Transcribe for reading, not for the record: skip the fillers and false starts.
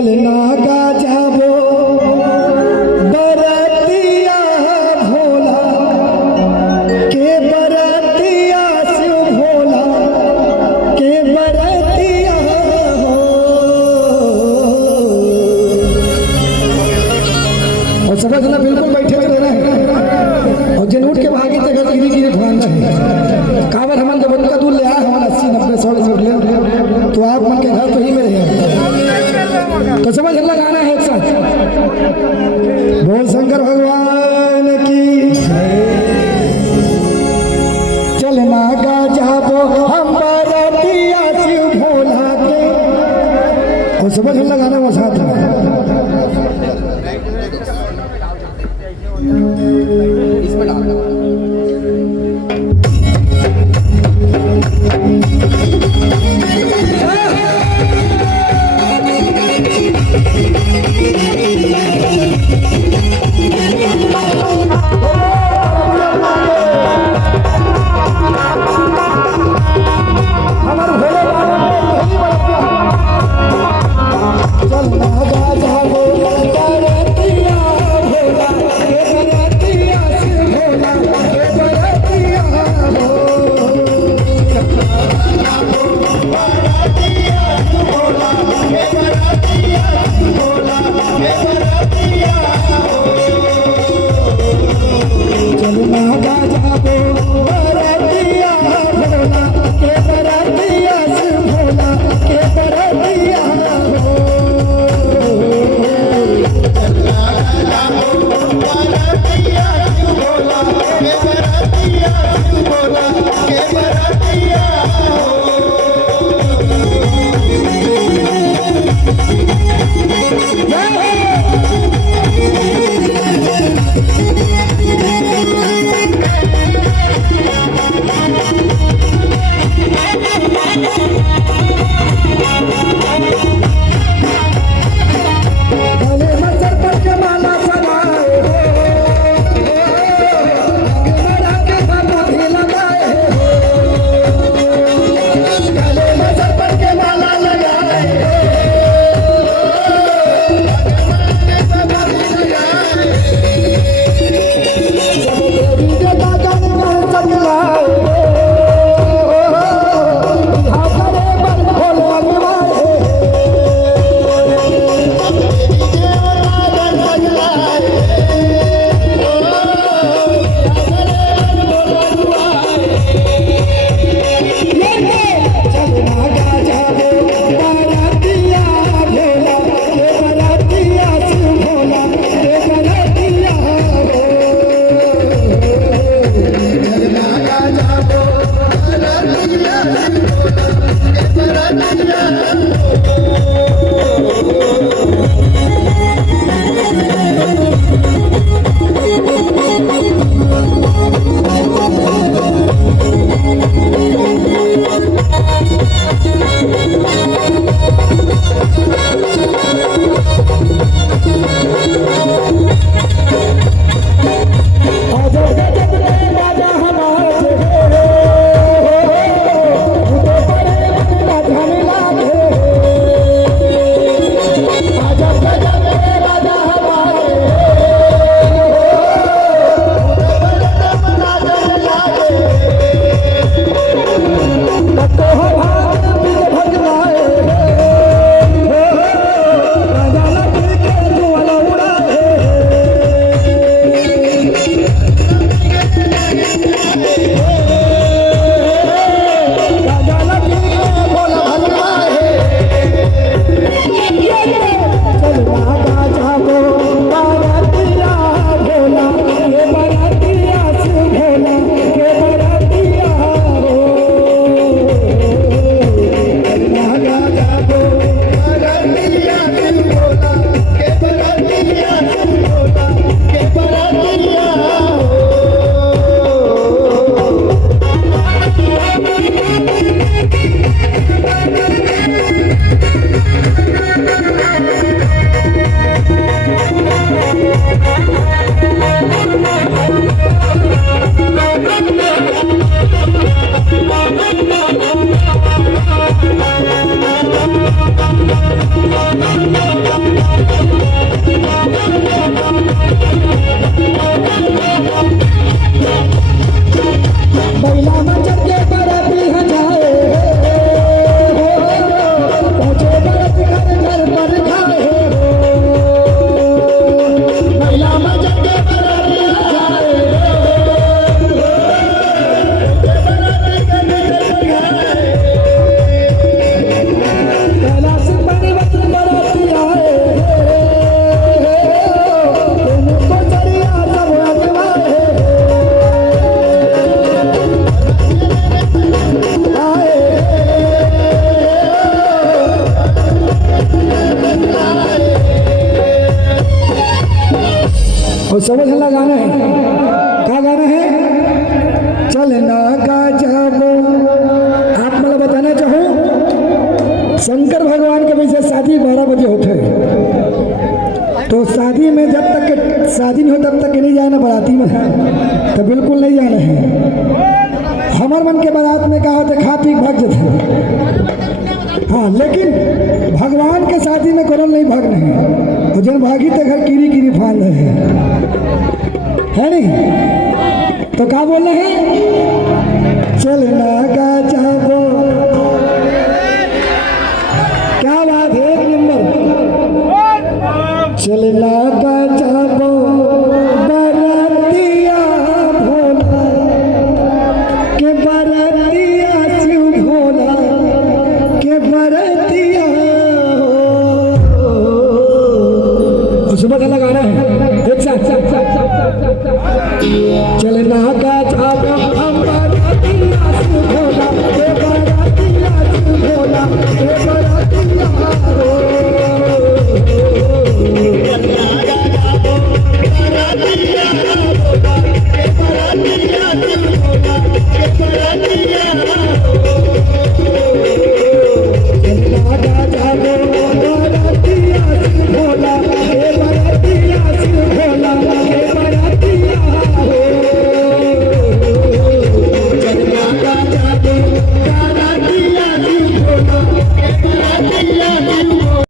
चलना का जाबो बरतिया भोला के बरतिया शिव भोला के बरतिया हो। और सब जना बिल्कुल बैठे हुए रहना है और जिन उठ के भागी जगह गिरी गिरी भान है कावर हमन जब उनका दूर ले आया हमारा 80-90-100 ले तो आप मन के घर तो ही में रहे तो समझ अल्लाह गाना है एक साथ बोल शंकर भगवान की चलना का जाबो हम बरतिया शिव भोला के और समझ अल्लाह गाना वो साथ में इसमें डालना Wow. और समझ वाला गाना है, क्या गाना है? चलना का जाबो। आप मतलब बताना चाहो, शंकर भगवान के वैसे शादी 12 बजे होते है, तो शादी में जब तक शादी नहीं हो तब तक नहीं जाना, बाराती में तो बिल्कुल नहीं जाना है। हमार मन के बारात में कहा होता खा पी भाग जाते, हाँ, लेकिन भगवान के शादी में कोरल नहीं भागना है, और जन भागी तो घर कीरी कीरी फाल है नहीं? तो क्या बोल रहे हैं? चलना का जाबो, क्या बात है, एक नंबर। चलना का जाबो बरतिया भोला के बरतिया शिव भोला के बरतिया। सुबह का लगाना